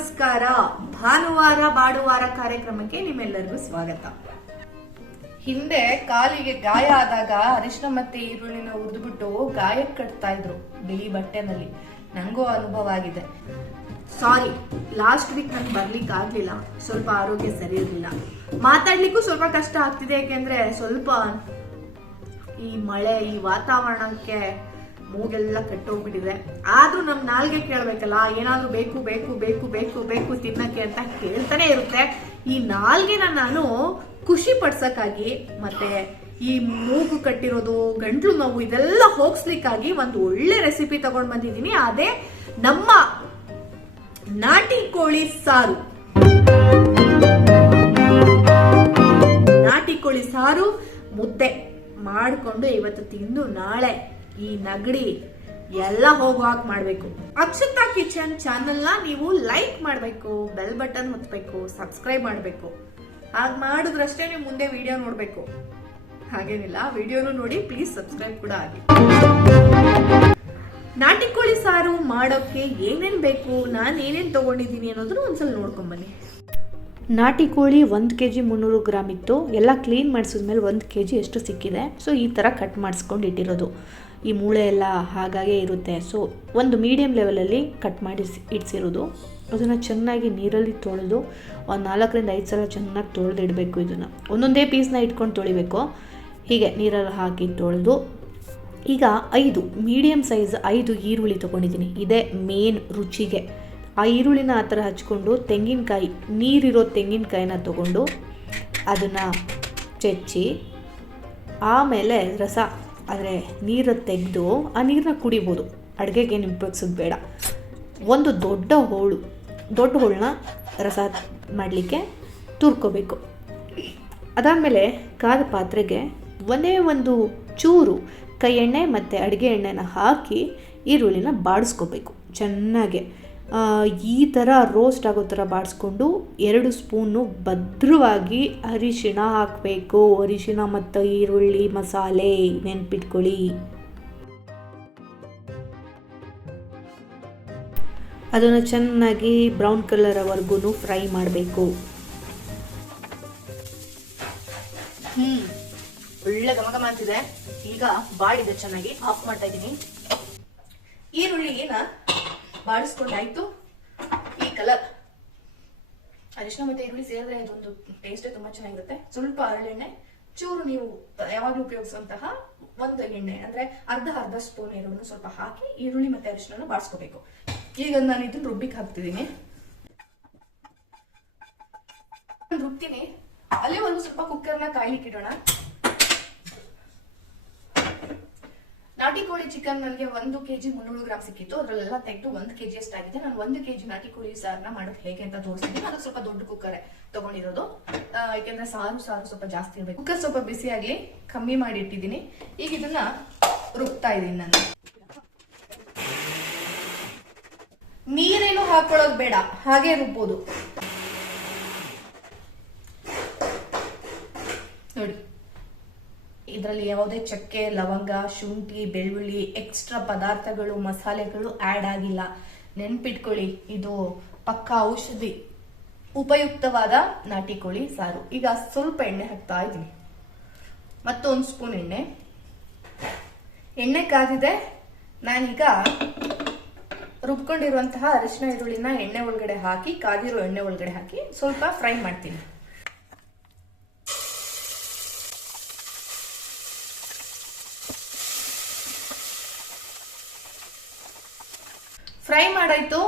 ನಮಸ್ಕಾರ. ಭಾನುವಾರ ಬಾಡುವಾರ ಕಾರ್ಯಕ್ರಮಕ್ಕೆ ನಿಮ್ಮೆಲ್ಲರಿಗೂ ಸ್ವಾಗತ. ಹಿಂದೆ ಕಾಲಿಗೆ ಗಾಯ ಆದಾಗ ಅರಿಶಿನ ಮತ್ತೆ ಈರುಳ್ಳಿನ ಉರಿದ್ಬಿಟ್ಟು ಗಾಯಕ್ಕೆ ಕಟ್ತಾ ಇದ್ರು ಬಿಳಿ ಬಟ್ಟೆನಲ್ಲಿ. ನಂಗೂ ಅನುಭವ ಆಗಿದೆ. ಸಾರಿ, ಲಾಸ್ಟ್ ವೀಕ್ ನಂಗೆ ಬರ್ಲಿಕ್ಕೆ ಆಗ್ಲಿಲ್ಲ. ಸ್ವಲ್ಪ ಆರೋಗ್ಯ ಸರಿ ಇರಲಿಲ್ಲ. ಮಾತಾಡ್ಲಿಕ್ಕೂ ಸ್ವಲ್ಪ ಕಷ್ಟ ಆಗ್ತಿದೆ. ಯಾಕೆಂದ್ರೆ ಸ್ವಲ್ಪ ಈ ಮಳೆ, ಈ ವಾತಾವರಣಕ್ಕೆ ಮೂಗೆಲ್ಲ ಕಟ್ಟೋಗ್ಬಿಟ್ಟಿದೆ. ಆದ್ರೂ ನಮ್ ನಾಲ್ಗೆ ಕೇಳ್ಬೇಕಲ್ಲ, ಏನಾದ್ರೂ ಬೇಕು ಬೇಕು ಬೇಕು ಬೇಕು ಬೇಕು ತಿನ್ನಕ್ಕೆ ಅಂತ ಕೇಳ್ತಾನೆ ಇರುತ್ತೆ. ಈ ನಾಲ್ಗೆನ ನಾನು ಖುಷಿ ಪಡ್ಸಕ್ಕಾಗಿ ಮತ್ತೆ ಈ ಮೂಗು ಕಟ್ಟಿರೋದು, ಗಂಟ್ಲು ನೋವು ಇದೆಲ್ಲ ಹೋಗ್ಸ್ಲಿಕ್ಕಾಗಿ ಒಂದು ಒಳ್ಳೆ ರೆಸಿಪಿ ತಗೊಂಡ್ ಬಂದಿದ್ದೀನಿ. ಅದೇ ನಮ್ಮ ನಾಟಿ ಕೋಳಿ ಸಾರು. ನಾಟಿ ಕೋಳಿ ಸಾರು ಮುದ್ದೆ ಮಾಡ್ಕೊಂಡು ಇವತ್ತು ತಿಂದು ನಾಳೆ ಈ ನಗಡಿ ಎಲ್ಲ ಹೋಗುವಾಗ ಮಾಡ್ಬೇಕು. ಅಕ್ಷತಾ ಕಿಚನ್ ಚಾನೆಲ್ ನ ನೀವು ಲೈಕ್ ಮಾಡ್ಬೇಕು, ಬೆಲ್ ಬಟನ್ ಒತ್ತಬೇಕು, ಸಬ್ಸ್ಕ್ರೈಬ್ ಮಾಡ್ಬೇಕು. ಹಾಗೆ ಮಾಡಿದ್ರಷ್ಟೇ ನೀವು ಮುಂದೆ ವಿಡಿಯೋ ನೋಡ್ಬೇಕು. ಹಾಗೇನಿಲ್ಲ, ವಿಡಿಯೋನು ನೋಡಿ, ಪ್ಲೀಸ್ ಸಬ್ಸ್ಕ್ರೈಬ್ ಕೂಡ ಆಗಿ. ನಾಟಿ ಕೋಳಿ ಸಾರು ಮಾಡೋಕೆ ಏನೇನ್ ಬೇಕು, ನಾನು ಏನೇನ್ ತಗೊಂಡಿದ್ದೀನಿ ಅನ್ನೋದನ್ನ ಒಂದ್ಸಲ ನೋಡ್ಕೊಂಡ್ ಬನ್ನಿ. ನಾಟಿ ಕೋಳಿ 1 kg 300 ಗ್ರಾಮ್ ಇತ್ತು. ಎಲ್ಲ ಕ್ಲೀನ್ ಮಾಡಿಸಿದ್ಮೇಲೆ 1 kg ಎಷ್ಟು ಸಿಕ್ಕಿದೆ. ಸೊ ಈ ಥರ ಕಟ್ ಮಾಡಿಸ್ಕೊಂಡು ಇಟ್ಟಿರೋದು. ಈ ಮೂಳೆ ಎಲ್ಲ ಹಾಗಾಗೇ ಇರುತ್ತೆ. ಸೊ ಒಂದು ಮೀಡಿಯಮ್ ಲೆವೆಲಲ್ಲಿ ಕಟ್ ಮಾಡಿ ಇಡ್ಸಿರೋದು. ಅದನ್ನು ಚೆನ್ನಾಗಿ ನೀರಲ್ಲಿ ತೊಳೆದು ಒಂದು 4 ರಿಂದ 5 ಸಲ ಚೆನ್ನಾಗಿ ತೊಳೆದು ಇಡಬೇಕು. ಇದನ್ನು ಒಂದೊಂದೇ ಪೀಸ್ನ ಇಟ್ಕೊಂಡು ತೊಳಿಬೇಕು. ಹೀಗೆ ನೀರಲ್ಲಿ ಹಾಕಿ ತೊಳೆದು, ಈಗ 5 ಮೀಡಿಯಮ್ ಸೈಜ್ 5 ಈರುಳ್ಳಿ ತೊಗೊಂಡಿದ್ದೀನಿ. ಇದೇ ಮೇನ್ ರುಚಿಗೆ. ಆ ಈರುಳ್ಳಿನ ಆ ಥರ ಹಚ್ಕೊಂಡು, ತೆಂಗಿನಕಾಯಿ, ನೀರಿರೋ ತೆಂಗಿನಕಾಯಿನ ತೊಗೊಂಡು ಅದನ್ನು ಚೆಚ್ಚಿ, ಆಮೇಲೆ ರಸ ಆದರೆ ನೀರು ತೆಗೆದು ಆ ನೀರನ್ನ ಕುಡಿಬೋದು. ಅಡುಗೆಗೆ ಉಪಯೋಗಿಸೋದು ಬೇಡ. ಒಂದು ದೊಡ್ಡ ಹೋಳನ್ನ ರಸ ಮಾಡಲಿಕ್ಕೆ ತುರ್ಕೋಬೇಕು. ಅದಾದಮೇಲೆ ಕಾದ ಪಾತ್ರೆಗೆ ಒಂದೇ ಒಂದು ಚೂರು ಕೈ ಎಣ್ಣೆ ಮತ್ತು ಅಡುಗೆ ಎಣ್ಣೆನ ಹಾಕಿ ಈರುಳ್ಳಿನ ಬಾಡಿಸ್ಕೋಬೇಕು ಚೆನ್ನಾಗೆ. ಈ ಥರ ರೋಸ್ಟ್ ಆಗೋ ಥರ ಬಾಡಿಸ್ಕೊಂಡು 2 ಸ್ಪೂನು ಭದ್ರವಾಗಿ ಅರಿಶಿಣ ಹಾಕಬೇಕು. ಅರಿಶಿಣ ಮತ್ತು ಈರುಳ್ಳಿ ಮಸಾಲೆ ನೆನ್ಪಿಟ್ಕೊಳ್ಳಿ. ಅದನ್ನು ಚೆನ್ನಾಗಿ ಬ್ರೌನ್ ಕಲರ್ವರೆಗೂ ಫ್ರೈ ಮಾಡಬೇಕು. ಒಳ್ಳೆ ಘಮ ಅಂತಿದೆ. ಈಗ ಬಾಡಿದೆ, ಚೆನ್ನಾಗಿ ಆಫ್ ಮಾಡ್ತಾ ಇದ್ದೀನಿ. ಈರುಳ್ಳಿನ ಬಾಡಿಸ್ಕೊಂಡಾಯ್ತು. ಈ ಕಲರ್ ಅರಿಶಿನ ಮತ್ತೆ ಈರುಳ್ಳಿ ಸೇರಿದ್ರೆ ಇದೊಂದು ಟೇಸ್ಟ್ ತುಂಬಾ ಚೆನ್ನಾಗಿರುತ್ತೆ. ಸ್ವಲ್ಪ ಹರಳೆಣ್ಣೆ, ಚೂರು ನೀವು ಯಾವಾಗಲೂ ಉಪಯೋಗಿಸುವಂತಹ ಒಂದು ಎಣ್ಣೆ ಅಂದ್ರೆ ಅರ್ಧ ಸ್ಪೂನ್ ನೀರನ್ನು ಸ್ವಲ್ಪ ಹಾಕಿ ಈರುಳ್ಳಿ ಮತ್ತೆ ಅರಿಶಿನ ಬಾಡಿಸ್ಕೋಬೇಕು. ಈಗ ನಾನು ಇದನ್ನ ರುಬ್ಬಿಗೆ ಹಾಕ್ತಿದ್ದೀನಿ. ರುಬ್ತೀನಿ. ಅಲ್ಲಿವರೆಗೂ ಸ್ವಲ್ಪ ಕುಕ್ಕರ್ನ ಕಾಯ್ಲಿಕ್ಕೆ ಇಡೋಣ. ನಾಟಿ ಕೋಳಿ ಚಿಕನ್ ನನಗೆ 1 kg 300 ಗ್ರಾಮ್ ಸಿಕ್ಕಿತ್ತು. ಅದರಲ್ಲೆಲ್ಲ ತೆಗೆದು 1 kg ಅಷ್ಟಾಗಿದೆ. ನಾನು 1 kg ನಾಟಿ ಕೋಳಿ ಸಾರನ್ನ ಮಾಡೋದು ಹೇಗೆ ಅಂತ ತೋರಿಸ್ತೀನಿ. ಅದು ಸ್ವಲ್ಪ ದೊಡ್ಡ ಕುಕ್ಕರ್ ತಗೊಂಡಿರೋದು. ಯಾಕೆಂದ್ರೆ ಸಾರು ಸ್ವಲ್ಪ ಜಾಸ್ತಿ ಇರಬೇಕು. ಕುಕ್ಕರ್ ಸ್ವಲ್ಪ ಬಿಸಿ ಆಗ್ಲಿ, ಕಮ್ಮಿ ಮಾಡಿ ಇಟ್ಟಿದ್ದೀನಿ. ಈಗ ಇದನ್ನ ರುಬ್ತಾ ಇದ್ದೀನಿ ನಾನು. ನೀರೇನು ಹಾಕೊಳ್ಳೋದು ಬೇಡ, ಹಾಗೆ ರುಬ್ಬೋದು. ನೋಡಿ, ಇದರಲ್ಲಿ ಯಾವುದೇ ಚಕ್ಕೆ, ಲವಂಗ, ಶುಂಠಿ, ಬೆಳ್ಳುಳ್ಳಿ, ಎಕ್ಸ್ಟ್ರಾ ಪದಾರ್ಥಗಳು, ಮಸಾಲೆಗಳು ಆಡ್ ಆಗಿಲ್ಲ. ನೆನ್ಪಿಟ್ಕೊಳ್ಳಿ, ಇದು ಪಕ್ಕಾ ಔಷಧಿ ಉಪಯುಕ್ತವಾದ ನಾಟಿ ಕೋಳಿ ಸಾರು. ಈಗ ಸ್ವಲ್ಪ ಎಣ್ಣೆ ಹಾಕ್ತಾ ಇದ್ದೀನಿ. ಮತ್ತೊಂದು ಸ್ಪೂನ್ ಎಣ್ಣೆ ಕಾದಿದೆ. ನಾನೀಗ ರುಬ್ಕೊಂಡಿರುವಂತಹ ಅರಿಶಿನ ಈರುಳ್ಳಿನ ಎಣ್ಣೆ ಒಳಗಡೆ ಹಾಕಿ, ಕಾದಿರೋ ಎಣ್ಣೆ ಒಳಗಡೆ ಹಾಕಿ ಸ್ವಲ್ಪ ಫ್ರೈ ಮಾಡ್ತೀನಿ. ಫ್ರೈ ಮಾಡಾಯ್ತು.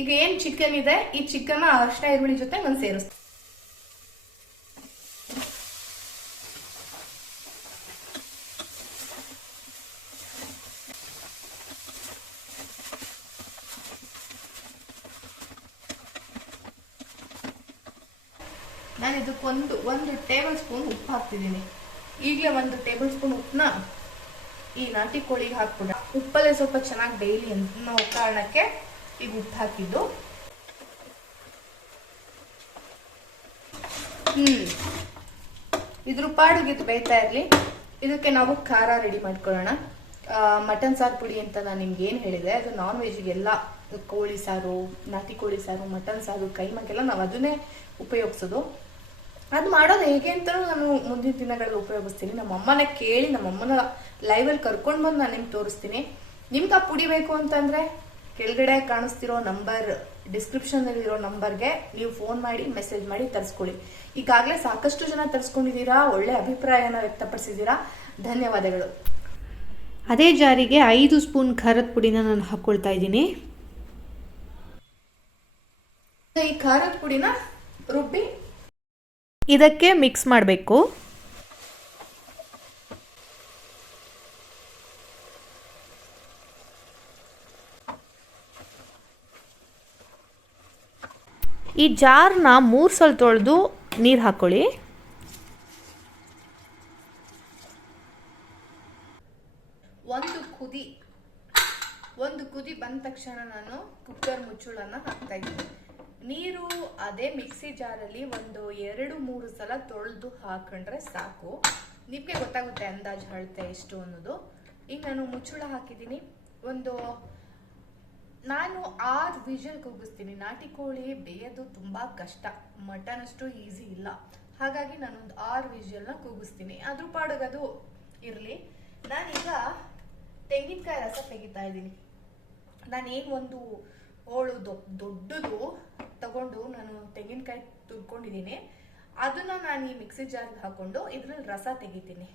ಈಗ ಏನ್ ಚಿಕನ್ ಇದೆ, ಈ ಚಿಕನ್ ಅರಿಶಿನ ಈರುಳ್ಳಿ ಜೊತೆ ನಾನು ಸೇರಿಸ್ತೀನಿ. ನಾನು ಇದಕ್ಕೊಂದು 1 ಟೇಬಲ್ ಸ್ಪೂನ್ ಉಪ್ಪು ಹಾಕ್ತಿದ್ದೀನಿ. ಈಗಲೇ 1 ಟೇಬಲ್ ಸ್ಪೂನ್ ಉಪ್ಪನ್ನ ಈ ನಾಟಿ ಕೋಳಿಗೆ ಹಾಕ್ಬಿಡ. ಉಪ್ಪಲ್ಲೇ ಸ್ವಲ್ಪ ಚೆನ್ನಾಗಿ ಬೇಯಲಿ ಅನ್ನೋ ಕಾರಣಕ್ಕೆ ಈಗ ಉಪ್ಪು ಹಾಕಿದ್ದು. ಇದ್ರ ಪಾಡಿಗೆ ಬೇಯ್ತಾ ಇರ್ಲಿ. ಇದಕ್ಕೆ ನಾವು ಖಾರ ರೆಡಿ ಮಾಡ್ಕೊಳ್ಳೋಣ. ಮಟನ್ ಸಾರು ಪುಡಿ ಅಂತ ನಾನು ನಿಮ್ಗೆ ಏನು ಹೇಳಿದೆ, ಅದು ನಾನ್ ವೆಜ್ಗೆಲ್ಲ ಕೋಳಿ ಸಾರು, ನಾಟಿ ಕೋಳಿ ಸಾರು, ಮಟನ್ ಸಾರು, ಕೈಮಕ್ಕೆಲ್ಲ ನಾವು ಅದನ್ನೇ ಉಪಯೋಗಿಸೋದು. ಅದು ಮಾಡೋದು ಹೇಗೆ ಅಂತ ನಾನು ಮುಂದಿನ ದಿನಗಳಲ್ಲಿ ಉಪಯೋಗಿಸ್ತೀನಿ. ನಮ್ಮಮ್ಮನ ಕೇಳಿ ನಮ್ಮಮ್ಮನ ಲೈವಲ್ಲಿ ಕರ್ಕೊಂಡು ಬಂದು ನಾನು ನಿಮ್ಗೆ ತೋರಿಸ್ತೀನಿ. ನಿಮ್ಗೆ ಆ ಪುಡಿ ಬೇಕು ಅಂತಂದ್ರೆ ಕೆಳಗಡೆ ಕಾಣಿಸ್ತಿರೋ ನಂಬರ್, ಡಿಸ್ಕ್ರಿಪ್ಷನ್ ಅಲ್ಲಿ ಇರೋ ನಂಬರ್ಗೆ ನೀವು ಫೋನ್ ಮಾಡಿ ಮೆಸೇಜ್ ಮಾಡಿ ತರಿಸ್ಕೊಳ್ಳಿ. ಈಗಾಗಲೇ ಸಾಕಷ್ಟು ಜನ ತರಿಸ್ಕೊಂಡಿದ್ದೀರಾ, ಒಳ್ಳೆ ಅಭಿಪ್ರಾಯನ ವ್ಯಕ್ತಪಡಿಸಿದ್ದೀರಾ, ಧನ್ಯವಾದಗಳು. ಅದೇ ಜಾರಿಗೆ 5 ಸ್ಪೂನ್ ಖಾರದ ಪುಡಿನ ನಾನು ಹಾಕ್ಕೊಳ್ತಾ ಇದ್ದೀನಿ. ಈ ಖಾರದ ಪುಡಿನ ರುಬ್ಬಿ ಇದಕ್ಕೆ ಮಿಕ್ಸ್ ಮಾಡಬೇಕು. ಈ ಜಾರ್ನ 3 ಸಲ ತೊಳೆದು ನೀರು ಹಾಕ್ಕೊಳ್ಳಿ. ಒಂದು ಕುದಿ ಬಂದ ತಕ್ಷಣ ನಾನು ಕುಕ್ಕರ್ ಮುಚ್ಚಳನ್ನ ಹಾಕ್ತಾ ಇದ್ದೀನಿ. ನೀರು ಅದೇ ಮಿಕ್ಸಿ ಜಾರಲ್ಲಿ ಒಂದು 2-3 ಸಲ ತೊಳೆದು ಹಾಕೊಂಡ್ರೆ ಸಾಕು. ನಿಮಗೆ ಗೊತ್ತಾಗುತ್ತೆ ಅಂದಾಜು ಅಳತೆ ಎಷ್ಟು ಅನ್ನೋದು. ಈಗ ನಾನು ಮುಚ್ಚಳ ಹಾಕಿದ್ದೀನಿ. ನಾನು 6 ವಿಷಲ್ ಕೂಗಿಸ್ತೀನಿ. ನಾಟಿ ಕೋಳಿ ಬೇಯೋದು ತುಂಬಾ ಕಷ್ಟ, ಮಟನ್ ಅಷ್ಟು ಈಸಿ ಇಲ್ಲ. ಹಾಗಾಗಿ ನಾನೊಂದು 6 ವಿಷಲ್ನ ಕೂಗಿಸ್ತೀನಿ. ಅದ್ರ ಪಾಡಗದು ಇರಲಿ. ನಾನೀಗ ತೆಂಗಿನಕಾಯಿ ರಸ ತೆಗಿತಾ ಇದ್ದೀನಿ. ನಾನೇನು ಒಂದು ಹೋಳು ದೊಡ್ಡದು ತಗೊಂಡು ನಾನು ತೆಂಗಿನಕಾಯಿ ತುರ್ಕೊಂಡಿದ್ದೀನಿ. ಅದನ್ನ ನಾನು ಈ ಮಿಕ್ಸಿ ಜಾರ್ಗೆ ಹಾಕೊಂಡು ಇದ್ರಲ್ಲಿ ರಸ ತೆಗಿತೀನಿ.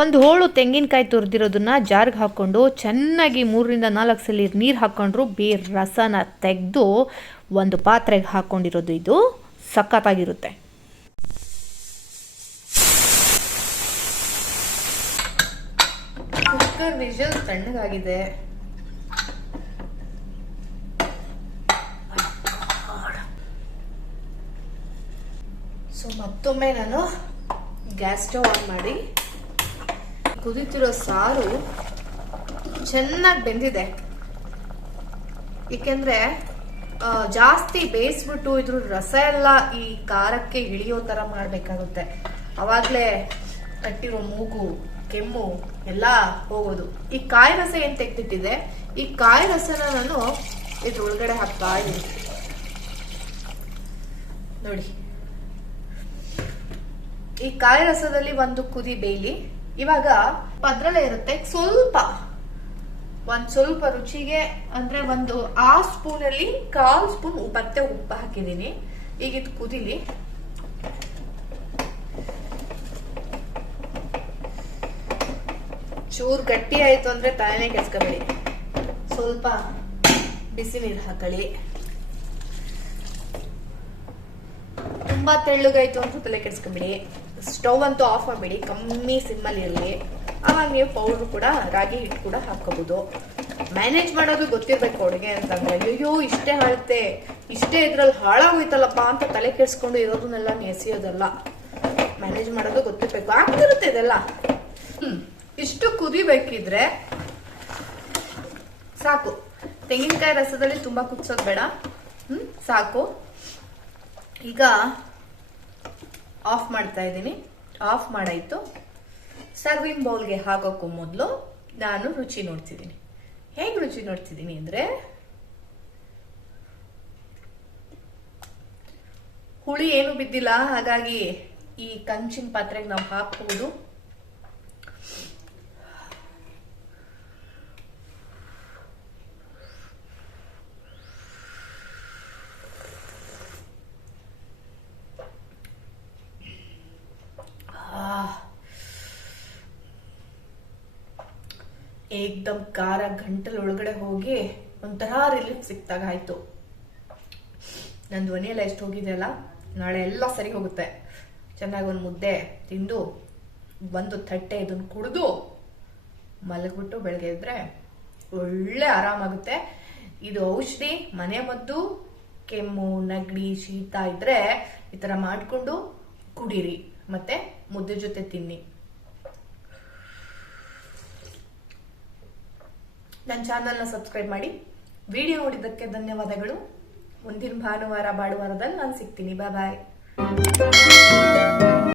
ಒಂದು ಹೋಳು ತೆಂಗಿನಕಾಯಿ ತುರಿದಿರೋದನ್ನ ಜಾರ್ಗೆ ಹಾಕ್ಕೊಂಡು ಚೆನ್ನಾಗಿ 3-4 ಸಲ ನೀರು ಹಾಕ್ಕೊಂಡ್ರು ಬೇರೆ ರಸನ ತೆಗೆದು ಒಂದು ಪಾತ್ರೆಗೆ ಹಾಕ್ಕೊಂಡಿರೋದು. ಇದು ಸಖತ್ತಾಗಿರುತ್ತೆ. ಕುಕ್ಕರ್ ವಿಷಲ್ ತಣ್ಣಗಾಗಿದೆ. ಸೊ ಮತ್ತೊಮ್ಮೆ ನಾನು ಗ್ಯಾಸ್ ಸ್ಟವ್ ಆನ್ ಮಾಡಿ, ಕುದೀತಿರೋ ಸಾರು ಚೆನ್ನಾಗಿ ಬೆಂದಿದೆ. ಏಕೆಂದ್ರೆ ಜಾಸ್ತಿ ಬೇಯಿಸ್ಬಿಟ್ಟು ಇದ್ರ ರಸ ಎಲ್ಲ ಈ ಖಾರಕ್ಕೆ ಇಳಿಯೋ ತರ ಮಾಡ್ಬೇಕಾಗುತ್ತೆ. ಅವಾಗ್ಲೇ ಕಟ್ಟಿರೋ ಮೂಗು, ಕೆಮ್ಮು ಎಲ್ಲ ಹೋಗೋದು. ಈ ಕಾಯಿ ರಸ ಏನ್ ತೆಗ್ದಿಟ್ಟಿದೆ, ಈ ಕಾಯಿ ರಸನ ನಾನು ಇದ್ರೊಳಗಡೆ ಹಾಕ್ತಾ ಇದ್ದೀನಿ. ನೋಡಿ, ಈ ಕಾಯಿ ರಸದಲ್ಲಿ ಒಂದು ಕುದಿ ಬೇಯ್ಲಿ. ಇವಾಗ ಪದ್ರಲೆ ಇರುತ್ತೆ. ಒಂದ್ ಸ್ವಲ್ಪ ರುಚಿಗೆ ಅಂದ್ರೆ ಒಂದು ಆ ಸ್ಪೂನ್ ಅಲ್ಲಿ 1/4 ಸ್ಪೂನ್ ಮತ್ತೆ ಉಪ್ಪು ಹಾಕಿದೀನಿ. ಈಗ ಇದು ಕುದಿಲಿ. ಚೂರ್ ಗಟ್ಟಿ ಆಯ್ತು ಅಂದ್ರೆ ತಲೆನೇ ಕೆಡ್ಸ್ಕೊಬೇಡಿ. ಸ್ವಲ್ಪ ಬಿಸಿ ನೀರು ಹಾಕೊಳ್ಳಿ. ತುಂಬಾ ತೆಳ್ಳಗಾಯ್ತು ಅಂತ ತಲೆ ಕೆಡ್ಸ್ಕೊಬೇಡಿ. ಸ್ಟವ್ ಅಂತೂ ಆಫ್ ಮಾಡಬೇಡಿ, ಕಮ್ಮಿ ಸಿಮ್ಮಲ್ಲಿ ಇರಲಿ. ಆವಾಗ ನೀವು ಪೌಡ್ರು ಕೂಡ, ರಾಗಿ ಹಿಟ್ಟು ಕೂಡ ಹಾಕೋಬಹುದು. ಮ್ಯಾನೇಜ್ ಮಾಡೋದು ಗೊತ್ತಿರ್ಬೇಕು ಅಡುಗೆ ಅಂತಂದ್ರೆ. ಅಯ್ಯೋ ಇಷ್ಟೇ ಹಾಳುತ್ತೆ, ಇಷ್ಟೇ ಇದ್ರಲ್ಲಿ ಹಾಳಾಗೋಯ್ತಲ್ಲಪ್ಪ ಅಂತ ತಲೆ ಕೆಡ್ಸ್ಕೊಂಡು ಇರೋದನ್ನೆಲ್ಲ ಎಸೆಯೋದಲ್ಲ. ಮ್ಯಾನೇಜ್ ಮಾಡೋದು ಗೊತ್ತಿರ್ಬೇಕು. ಆಗ್ತಿರುತ್ತೆ ಇದೆಲ್ಲ. ಇಷ್ಟು ಕುದಿಬೇಕಿದ್ರೆ ಸಾಕು. ತೆಂಗಿನಕಾಯಿ ರಸದಲ್ಲಿ ತುಂಬಾ ಕುದಿಸೋದು ಬೇಡ. ಸಾಕು. ಈಗ ಆಫ್ ಮಾಡ್ತಾ ಇದ್ದೀನಿ. ಆಫ್ ಮಾಡಾಯ್ತು. ಸರ್ವಿಂಗ್ ಬೌಲ್ಗೆ ಹಾಕೋಕ್ಕೂ ಮೊದಲು ನಾನು ರುಚಿ ನೋಡ್ತಿದ್ದೀನಿ. ಹೇಗೆ ರುಚಿ ನೋಡ್ತಿದ್ದೀನಿ ಅಂದ್ರೆ, ಹುಳಿ ಏನು ಬಿದ್ದಿಲ್ಲ. ಹಾಗಾಗಿ ಈ ಕಂಚಿನ ಪಾತ್ರೆಗೆ ನಾವು ಹಾಕಬಹುದು. ಏಕ್ದಮ್ ಖಾರ ಗಂಟಲ್ ಒಳಗಡೆ ಹೋಗಿ ಒಂಥರ ರಿಲೀಫ್ ಸಿಕ್ತಾಗ ಆಯ್ತು. ನನ್ನ ಧ್ವನಿ ಎಲ್ಲ ಎಷ್ಟು ಹೋಗಿದೆ ಅಲ್ಲ. ನಾಳೆ ಎಲ್ಲ ಸರಿ ಹೋಗುತ್ತೆ. ಚೆನ್ನಾಗಿ ಒಂದು ಮುದ್ದೆ ತಿಂದು ಒಂದು ತಟ್ಟೆ ಇದನ್ನು ಕುಡಿದು ಮಲಗ್ಬಿಟ್ಟು ಬೆಳಗ್ಗೆ ಇದ್ರೆ ಒಳ್ಳೆ ಆರಾಮಾಗುತ್ತೆ. ಇದು ಔಷಧಿ, ಮನೆ ಮದ್ದು. ಕೆಮ್ಮು, ನೆಗಡಿ, ಶೀತ ಇದ್ರೆ ಈ ತರ ಮಾಡ್ಕೊಂಡು ಕುಡೀರಿ, ಮತ್ತೆ ಮುದ್ದೆ ಜೊತೆ ತಿನ್ನಿ. ನನ್ನ ಚಾನಲ್ನ ಸಬ್ಸ್ಕ್ರೈಬ್ ಮಾಡಿ. ವಿಡಿಯೋ ನೋಡಿದ್ದಕ್ಕೆ ಧನ್ಯವಾದಗಳು. ಮುಂದಿನ ಭಾನುವಾರ ಬಾಡುವಾರದಲ್ಲಿ ನಾನು ಸಿಗ್ತೀನಿ. ಬಾಯ್.